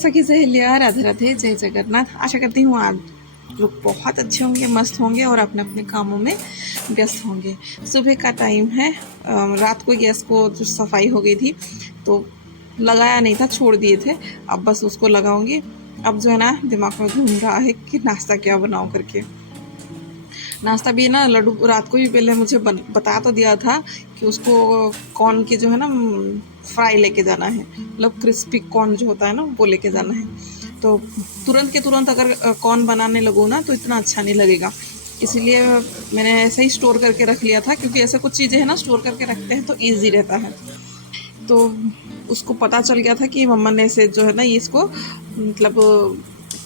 सखी सहेलियाँ, राधे राधे, जय जगन्नाथ। आशा करती हूँ आप लोग बहुत अच्छे होंगे, मस्त होंगे और अपने अपने कामों में व्यस्त होंगे। सुबह का टाइम है। रात को गैस को जो सफाई हो गई थी तो लगाया नहीं था, छोड़ दिए थे। अब बस उसको लगाऊंगी। अब जो है ना दिमाग में घूम रहा है कि नाश्ता क्या बनाऊं करके। नाश्ता भी ना लड्डू रात को ही पहले मुझे बता तो दिया था कि उसको कॉर्न की जो है ना फ्राई लेके जाना है, मतलब क्रिस्पी कॉर्न जो होता है ना वो लेके जाना है। तो तुरंत के तुरंत अगर कॉर्न बनाने लगूँ ना तो इतना अच्छा नहीं लगेगा, इसीलिए मैंने ऐसे ही स्टोर करके रख लिया था, क्योंकि ऐसे कुछ चीज़ें हैं ना स्टोर करके रखते हैं तो ईजी रहता है। तो उसको पता चल गया था कि मम्मा ने इसे जो है ना इसको मतलब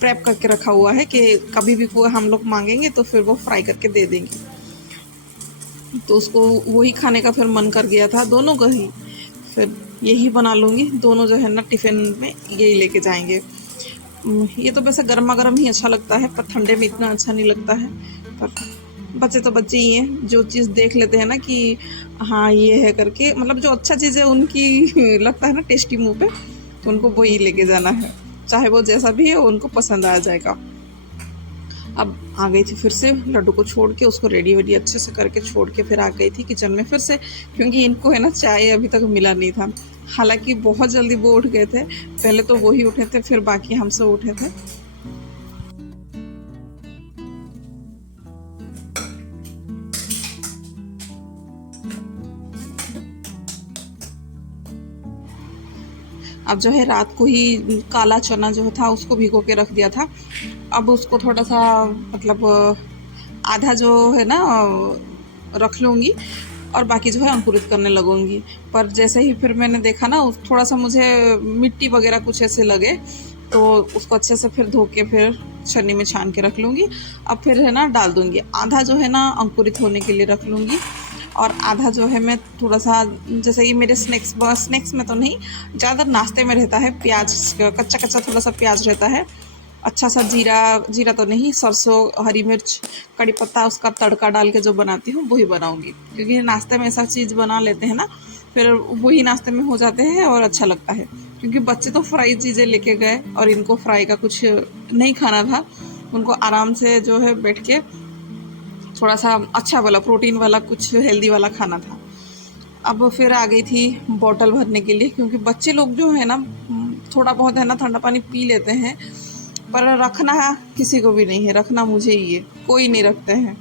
प्रेप करके रखा हुआ है कि कभी भी वो हम लोग मांगेंगे तो फिर वो फ्राई करके दे देंगी। तो उसको वही खाने का फिर मन कर गया था, दोनों का ही। फिर यही बना लूँगी, दोनों जो है ना टिफ़िन में यही लेके जाएंगे। ये तो वैसे गर्मा गर्म ही अच्छा लगता है, पर ठंडे में इतना अच्छा नहीं लगता है। पर बच्चे तो बच्चे ही हैं, जो चीज़ देख लेते हैं ना कि हाँ ये है करके, मतलब जो अच्छा चीज़ है उनकी लगता है ना टेस्टी मुंह पे, तो उनको वही लेके जाना है, चाहे वो जैसा भी है उनको पसंद आ जाएगा। अब आ गई थी फिर से लड्डू को छोड़ के, उसको रेडी वेडी अच्छे से करके छोड़ के फिर आ गई थी किचन में फिर से, क्योंकि इनको है ना चाय अभी तक मिला नहीं था। हालांकि बहुत जल्दी वो उठ गए थे, पहले तो वो ही उठे थे फिर बाकी हमसे उठे थे। अब जो है रात को ही काला चना जो था उसको भिगो के रख दिया था। अब उसको थोड़ा सा मतलब आधा जो है ना रख लूँगी और बाकी जो है अंकुरित करने लगूँगी। पर जैसे ही फिर मैंने देखा ना थोड़ा सा मुझे मिट्टी वगैरह कुछ ऐसे लगे, तो उसको अच्छे से फिर धो के फिर छन्नी में छान के रख लूँगी। अब फिर है ना डाल दूँगी, आधा जो है ना अंकुरित होने के लिए रख लूँगी और आधा जो है मैं थोड़ा सा, जैसे ये मेरे स्नैक्स में तो नहीं, ज़्यादा नाश्ते में रहता है, प्याज कच्चा कच्चा थोड़ा सा प्याज रहता है, अच्छा सा जीरा तो नहीं, सरसों, हरी मिर्च, कड़ी पत्ता, उसका तड़का डाल के जो बनाती हूँ वही बनाऊँगी। क्योंकि नाश्ते में ऐसा चीज़ बना लेते हैं ना फिर वही नाश्ते में हो जाते हैं और अच्छा लगता है। क्योंकि बच्चे तो फ्राई चीज़ें लेके गए और इनको फ्राई का कुछ नहीं खाना था, उनको आराम से जो है बैठ के थोड़ा सा अच्छा वाला प्रोटीन वाला कुछ हेल्दी वाला खाना था। अब फिर आ गई थी बॉटल भरने के लिए, क्योंकि बच्चे लोग जो है ना थोड़ा बहुत है ना ठंडा पानी पी लेते हैं, पर रखना किसी को भी नहीं है, रखना मुझे ही है, कोई नहीं रखते हैं।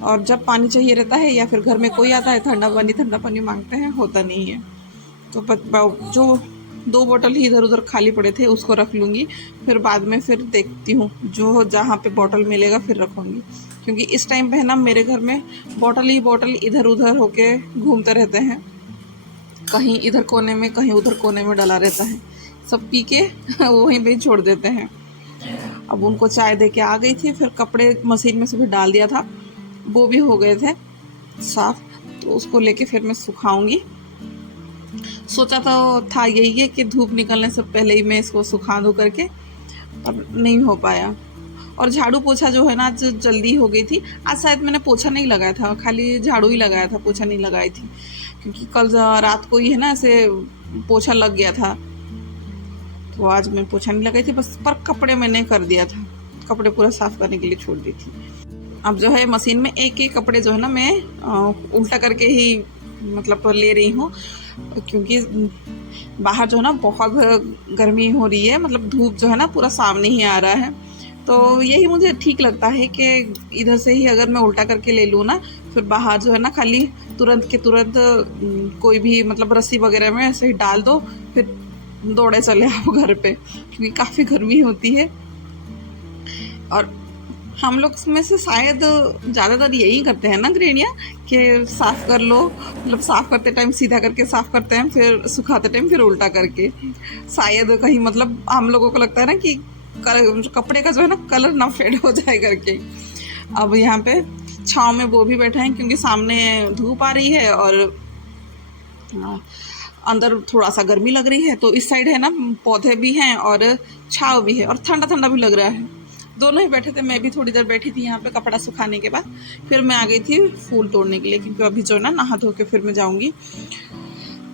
और जब पानी चाहिए रहता है या फिर घर में कोई आता है ठंडा पानी मांगते हैं, होता नहीं है। तो जो 2 बोतल ही इधर उधर खाली पड़े थे उसको रख लूँगी, फिर बाद में फिर देखती हूँ जो जहाँ पे बॉटल मिलेगा फिर रखूँगी। क्योंकि इस टाइम पे है ना मेरे घर में बॉटल ही बॉटल इधर उधर होके घूमते रहते हैं, कहीं इधर कोने में कहीं उधर कोने में डला रहता है, सब पी के वहीं पे ही छोड़ देते हैं। अब उनको चाय दे के आ गई थी, फिर कपड़े मशीन में से भी डाल दिया था, वो भी हो गए थे साफ, तो उसको लेके फिर मैं सुखाऊंगी। सोचा तो था यही है कि धूप निकलने से पहले ही मैं इसको सुखा दूँ करके, पर नहीं हो पाया। और झाड़ू पोछा जो है ना आज जल्दी हो गई थी, आज शायद मैंने पोछा नहीं लगाया था, खाली झाड़ू ही लगाया था, पोछा नहीं लगाई थी, क्योंकि कल रात को ही है ना ऐसे पोछा लग गया था, तो आज मैं पोछा नहीं लगाई थी बस, पर कपड़े मैंने कर दिया था, कपड़े पूरा साफ करने के लिए छोड़ दी थी। अब जो है मशीन में एक एक कपड़े जो है ना मैं उल्टा करके ही मतलब ले रही हूँ, क्योंकि बाहर जो है ना बहुत गर्मी हो रही है, मतलब धूप जो है ना पूरा सामने ही आ रहा है, तो यही मुझे ठीक लगता है कि इधर से ही अगर मैं उल्टा करके ले लूँ ना, फिर बाहर जो है ना खाली तुरंत के तुरंत कोई भी मतलब रस्सी वगैरह में ऐसे ही डाल दो, फिर दौड़े चले आओ घर पे, क्योंकि काफ़ी गर्मी होती है। और हम लोग में से शायद ज़्यादातर यही करते हैं ना गृहिणियाँ, कि साफ़ कर लो, मतलब साफ़ करते टाइम सीधा करके साफ़ करते हैं, फिर सुखाते टाइम फिर उल्टा करके, शायद कहीं मतलब हम लोगों को लगता है ना कि कपड़े का जो है ना कलर ना फेड हो जाए करके। अब यहाँ पे छाँव में वो भी बैठे हैं, क्योंकि सामने धूप आ रही है और अंदर थोड़ा सा गर्मी लग रही है, तो इस साइड है ना पौधे भी हैं और छाँव भी है और ठंडा ठंडा भी लग रहा है, दोनों ही बैठे थे। मैं भी थोड़ी देर बैठी थी यहाँ पे कपड़ा सुखाने के बाद, फिर मैं आ गई थी फूल तोड़ने के लिए, क्योंकि अभी जो है ना नहा धो के फिर मैं जाऊँगी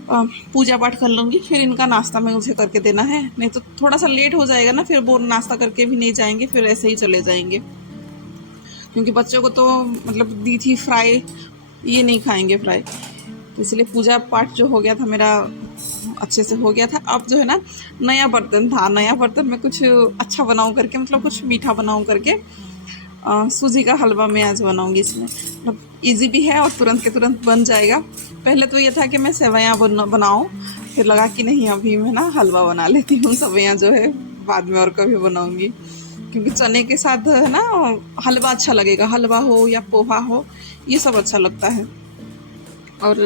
पूजा पाठ कर लूँगी, फिर इनका नाश्ता में मुझे करके देना है, नहीं तो थोड़ा सा लेट हो जाएगा ना, फिर वो नाश्ता करके भी नहीं जाएंगे, फिर ऐसे ही चले जाएंगे। क्योंकि बच्चों को तो मतलब दी थी फ्राई, ये नहीं खाएंगे फ्राई, तो इसलिए पूजा पाठ जो हो गया था मेरा अच्छे से हो गया था। अब जो है ना नया बर्तन था, नया बर्तन में कुछ अच्छा बनाऊँ करके, मतलब कुछ मीठा बनाऊँ करके सूजी का हलवा मैं आज बनाऊँगी। इसमें मतलब ईजी भी है और तुरंत के तुरंत बन जाएगा। पहले तो ये था कि मैं सेवैयाँ बनाऊँ, फिर लगा कि नहीं अभी मैं ना हलवा बना लेती हूँ, सेवैयाँ जो है बाद में और कभी बनाऊँगी। क्योंकि चने के साथ है ना हलवा अच्छा लगेगा, हलवा हो या पोहा हो ये सब अच्छा लगता है। और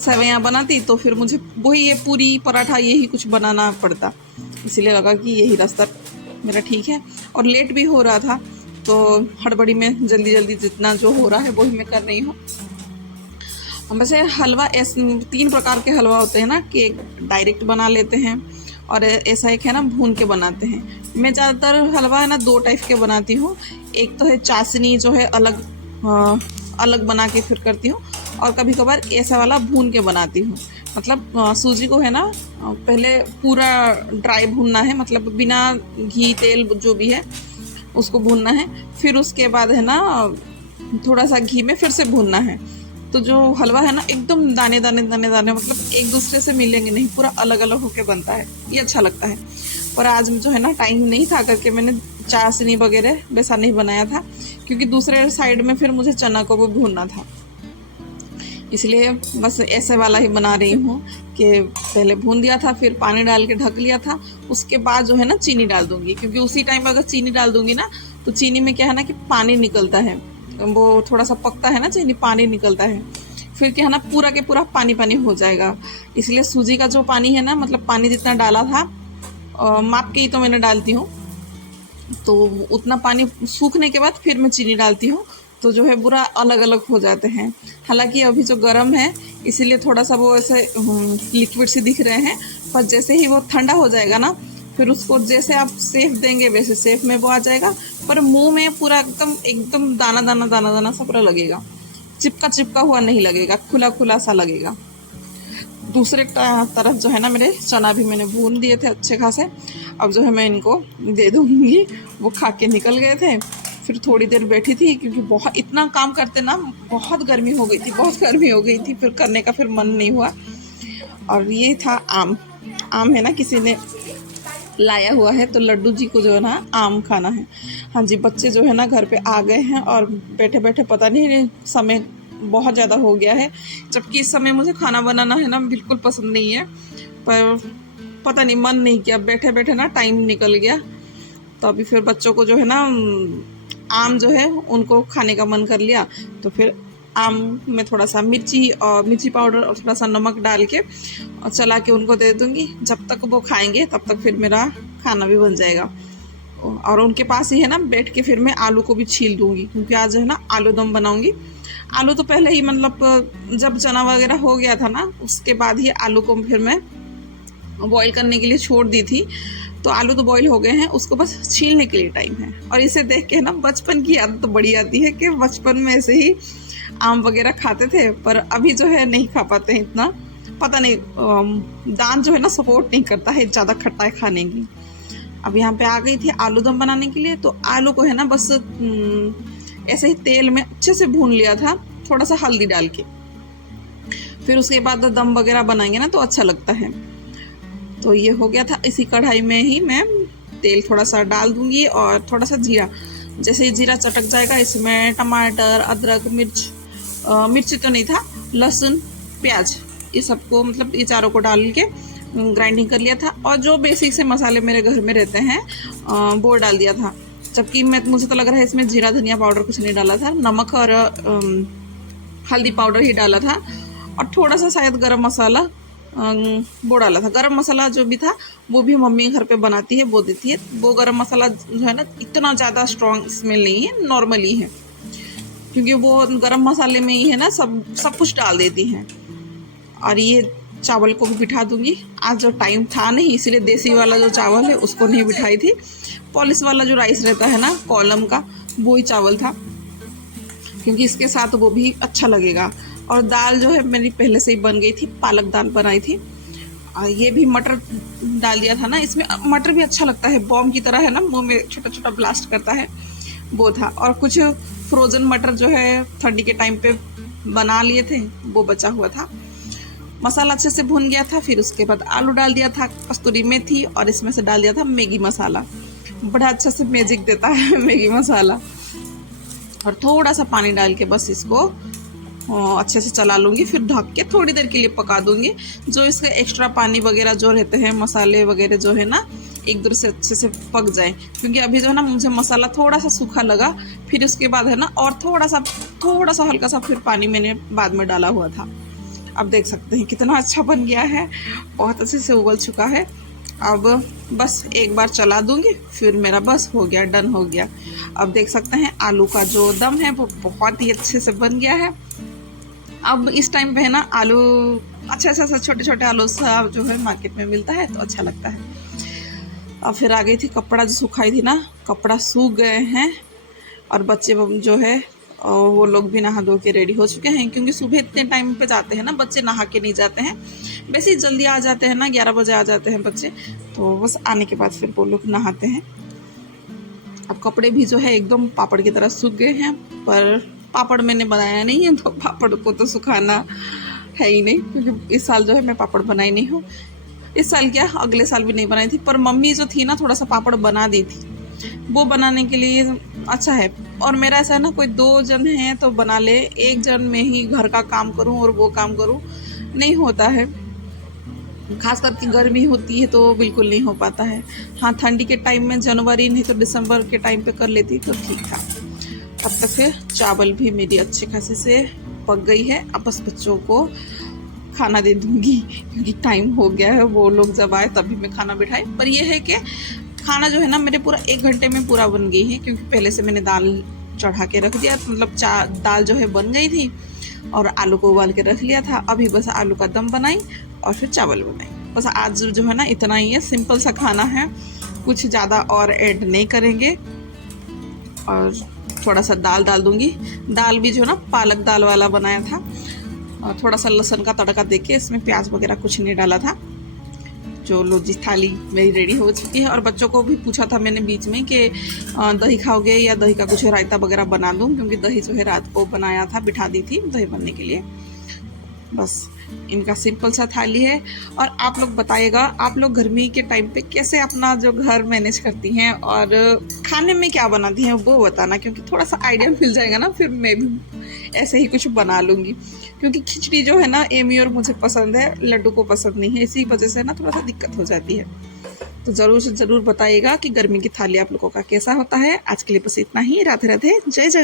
सेवैयाँ बनाती तो फिर मुझे वही ये पूरी पराठा यही कुछ बनाना पड़ता, इसीलिए लगा कि यही रास्ता मेरा ठीक है। और लेट भी हो रहा था तो हड़बड़ी में जल्दी जल्दी जितना जो हो रहा है वही मैं कर रही हूँ। वैसे हलवा ऐसे 3 प्रकार के हलवा होते हैं ना, कि एक डायरेक्ट बना लेते हैं और ऐसा एक है ना भून के बनाते हैं। मैं ज़्यादातर हलवा है ना 2 टाइप के बनाती हूँ। एक तो है चाशनी जो है अलग बना के फिर करती हूँ, और कभी कभार ऐसा वाला भून के बनाती हूँ। मतलब सूजी को है ना पहले पूरा ड्राई भूनना है, मतलब बिना घी तेल जो भी है उसको भूनना है, फिर उसके बाद है ना थोड़ा सा घी में फिर से भूनना है। तो जो हलवा है ना एकदम दाने दाने दाने दाने, मतलब एक दूसरे से मिलेंगे नहीं, पूरा अलग अलग होके बनता है, ये अच्छा लगता है। पर आज जो है ना टाइम नहीं था करके मैंने चाशनी वगैरह वैसा नहीं बनाया था, क्योंकि दूसरे साइड में फिर मुझे चना को भी भूनना था, इसलिए बस ऐसे वाला ही बना रही हूँ कि पहले भून दिया था, फिर पानी डाल के ढक लिया था, उसके बाद जो है ना चीनी डाल दूँगी। क्योंकि उसी टाइम अगर चीनी डाल दूँगी ना तो चीनी में क्या है ना कि पानी निकलता है, वो थोड़ा सा पकता है ना चीनी, पानी निकलता है, फिर क्या है ना पूरा के पूरा पानी पानी हो जाएगा। इसलिए सूजी का जो पानी है ना, मतलब पानी जितना डाला था माप के ही तो मैंने डालती हूँ, तो उतना पानी सूखने के बाद फिर मैं चीनी डालती हूँ, तो जो है पूरा अलग अलग हो जाते हैं। हालांकि अभी जो गर्म है इसीलिए थोड़ा सा वो ऐसे लिक्विड से दिख रहे हैं, पर जैसे ही वो ठंडा हो जाएगा ना फिर उसको जैसे आप सेफ देंगे वैसे सेफ में वो आ जाएगा, पर मुंह में पूरा एकदम एकदम दाना दाना दाना दाना सा पूरा लगेगा, चिपका चिपका हुआ नहीं लगेगा, खुला खुला सा लगेगा। दूसरे तरफ जो है ना मेरे चना भी मैंने भून दिए थे अच्छे खासे, अब जो है मैं इनको दे दूँगी। वो खा के निकल गए थे, फिर थोड़ी देर बैठी थी क्योंकि बहुत इतना काम करते ना बहुत गर्मी हो गई थी, बहुत गर्मी हो गई थी, फिर करने का फिर मन नहीं हुआ। और ये था आम, आम है ना किसी ने लाया हुआ है, तो लड्डू जी को जो है ना आम खाना है। हाँ जी, बच्चे जो है ना घर पे आ गए हैं और बैठे बैठे पता नहीं समय बहुत ज़्यादा हो गया है, जबकि इस समय मुझे खाना बनाना है ना बिल्कुल पसंद नहीं है, पर पता नहीं मन नहीं किया, बैठे बैठे ना टाइम निकल गया। तो अभी फिर बच्चों को जो है ना आम जो है उनको खाने का मन कर लिया, तो फिर आम में थोड़ा सा मिर्ची पाउडर और थोड़ा सा नमक डाल के और चला के उनको दे दूँगी। जब तक वो खाएंगे तब तक फिर मेरा खाना भी बन जाएगा। और उनके पास ही है ना बैठ के फिर मैं आलू को भी छील दूँगी, क्योंकि आज है ना आलू दम बनाऊँगी। आलू तो पहले ही मतलब जब चना वगैरह हो गया था ना उसके बाद ही आलू को फिर मैं बॉईल करने के लिए छोड़ दी थी, तो आलू तो बॉईल हो गए हैं, उसको बस छीलने के लिए टाइम है। और इसे देख के ना बचपन की याद तो बड़ी आती है कि बचपन में ऐसे ही आम वगैरह खाते थे, पर अभी जो है नहीं खा पाते हैं इतना, पता नहीं दांत जो है ना सपोर्ट नहीं करता है ज़्यादा खट्टा खाने की। अब यहाँ पे आ गई थी आलू दम बनाने के लिए, तो आलू को है ना बस ऐसे ही तेल में अच्छे से भून लिया था, थोड़ा सा हल्दी डाल के, फिर उसके बाद दम वगैरह बनाएंगे ना तो अच्छा लगता है। तो ये हो गया था, इसी कढ़ाई में ही मैं तेल थोड़ा सा डाल दूँगी और थोड़ा सा जीरा, जैसे ही जीरा चटक जाएगा इसमें टमाटर, अदरक, मिर्ची तो नहीं था, लहसुन, प्याज, ये सबको मतलब ये चारों को डाल के ग्राइंडिंग कर लिया था। और जो बेसिक से मसाले मेरे घर में रहते हैं वो डाल दिया था, जबकि मुझे तो लग रहा है इसमें जीरा धनिया पाउडर कुछ नहीं डाला था, नमक और हल्दी पाउडर ही डाला था, और थोड़ा सा शायद गरम मसाला वो डाला था। गरम मसाला जो भी था वो भी मम्मी घर पे बनाती है, वो देती है। वो गरम मसाला जो है ना इतना ज़्यादा स्ट्रॉन्ग स्मेल नहीं है, नॉर्मली है, क्योंकि वो गरम मसाले में ही है ना सब कुछ डाल देती हैं। और ये चावल को भी बिठा दूंगी, आज जो टाइम था नहीं इसीलिए देसी वाला जो चावल है उसको नहीं बिठाई थी, पॉलिश वाला जो राइस रहता है ना कॉलम का वो ही चावल था, क्योंकि इसके साथ वो भी अच्छा लगेगा। और दाल जो है मेरी पहले से ही बन गई थी, पालक दाल बनाई थी। और ये भी मटर डाल दिया था ना इसमें, मटर भी अच्छा लगता है, बॉम्ब की तरह है ना, मुंह में छोटा छोटा ब्लास्ट करता है, वो था। और कुछ फ्रोज़न मटर जो है ठंडी के टाइम पे बना लिए थे, वो बचा हुआ था। मसाला अच्छे से भुन गया था, फिर उसके बाद आलू डाल दिया था, कस्तूरी मेथी, और इसमें से डाल दिया था मैगी मसाला। बड़ा अच्छा से मैजिक देता है मैगी मसाला। और थोड़ा सा पानी डाल के बस इसको अच्छे से चला लूँगी, फिर ढक के थोड़ी देर के लिए पका दूँगी। जो इसके एक्स्ट्रा पानी वगैरह जो रहते हैं, मसाले वगैरह जो है ना, एक दूसरे से अच्छे से पक जाए। क्योंकि अभी जो है ना मुझे मसाला थोड़ा सा सूखा लगा, फिर उसके बाद है ना और थोड़ा सा हल्का सा फिर पानी मैंने बाद में डाला हुआ था। अब देख सकते हैं कितना अच्छा बन गया है, बहुत अच्छे से उबल चुका है। अब बस एक बार चला दूंगी, फिर मेरा बस हो गया, डन हो गया। अब देख सकते हैं आलू का जो दम है वो बहुत ही अच्छे से बन गया है। अब इस टाइम पे है ना आलू अच्छा सा छोटे छोटे आलू सा जो है मार्केट में मिलता है, तो अच्छा लगता है। अब फिर आ गई थी कपड़ा जो सुखाई थी ना, कपड़ा सूख गए हैं। और बच्चे जो है वो लोग भी नहा धो के रेडी हो चुके हैं, क्योंकि सुबह इतने टाइम पे जाते हैं ना बच्चे, नहा के नहीं जाते हैं। वैसे ही जल्दी आ जाते हैं ना, 11 बजे आ जाते हैं बच्चे, तो बस आने के बाद फिर वो लोग नहाते हैं। अब कपड़े भी जो है एकदम पापड़ की तरह सूख गए हैं, पर पापड़ मैंने बनाया नहीं है, तो पापड़ को तो सुखाना है ही नहीं, क्योंकि इस साल जो है मैं पापड़ बनाई नहीं हूँ। इस साल क्या, अगले साल भी नहीं बनाई थी, पर मम्मी जो थी ना थोड़ा सा पापड़ बना दी थी, वो बनाने के लिए अच्छा है। और मेरा ऐसा है ना, कोई 2 जन हैं तो बना ले, 1 जन में ही घर का काम करूं और वो काम करूं, नहीं होता है। खास करके गर्मी होती है तो बिल्कुल नहीं हो पाता है। हाँ, ठंडी के टाइम में जनवरी नहीं तो दिसंबर के टाइम पे कर लेती तो ठीक था। अब तक फिर चावल भी मेरी अच्छे खासे से पक गई है। अब बस बच्चों को खाना दे दूंगी, क्योंकि टाइम हो गया है, वो लोग जब आए तभी मैं खाना बिठाई। पर यह है कि खाना जो है ना मेरे पूरा 1 घंटे में पूरा बन गई है, क्योंकि पहले से मैंने दाल चढ़ा के रख दिया, मतलब दाल जो है बन गई थी और आलू को उबाल के रख लिया था। अभी बस आलू का दम बनाई और फिर चावल बनाई। बस आज जो है ना इतना ही है, सिंपल सा खाना है, कुछ ज़्यादा और ऐड नहीं करेंगे। और थोड़ा सा दाल डाल दूंगी। दाल भी जो है ना पालक दाल वाला बनाया था, और थोड़ा सा लहसुन का तड़का देके, इसमें प्याज वगैरह कुछ नहीं डाला था। जो लो जी, थाली मेरी रेडी हो चुकी है। और बच्चों को भी पूछा था मैंने बीच में कि दही खाओगे या दही का कुछ रायता वगैरह बना दूं, क्योंकि दही जो है रात को बनाया था, बिठा दी थी दही बनने के लिए। बस इनका सिंपल सा थाली है। और आप लोग बताइएगा, आप लोग गर्मी के टाइम पे कैसे अपना जो घर मैनेज करती हैं और खाने में क्या बनाती हैं वो बताना, क्योंकि थोड़ा सा आइडिया मिल जाएगा ना, फिर मैं भी ऐसे ही कुछ बना लूँगी। क्योंकि खिचड़ी जो है ना एमी और मुझे पसंद है, लड्डू को पसंद नहीं है, इसी वजह से ना थोड़ा सा दिक्कत हो जाती है। तो ज़रूर से ज़रूर बताइएगा कि गर्मी की थाली आप लोगों का कैसा होता है। आज के लिए बस इतना ही। राधे राधे, जय जगन्नाथ।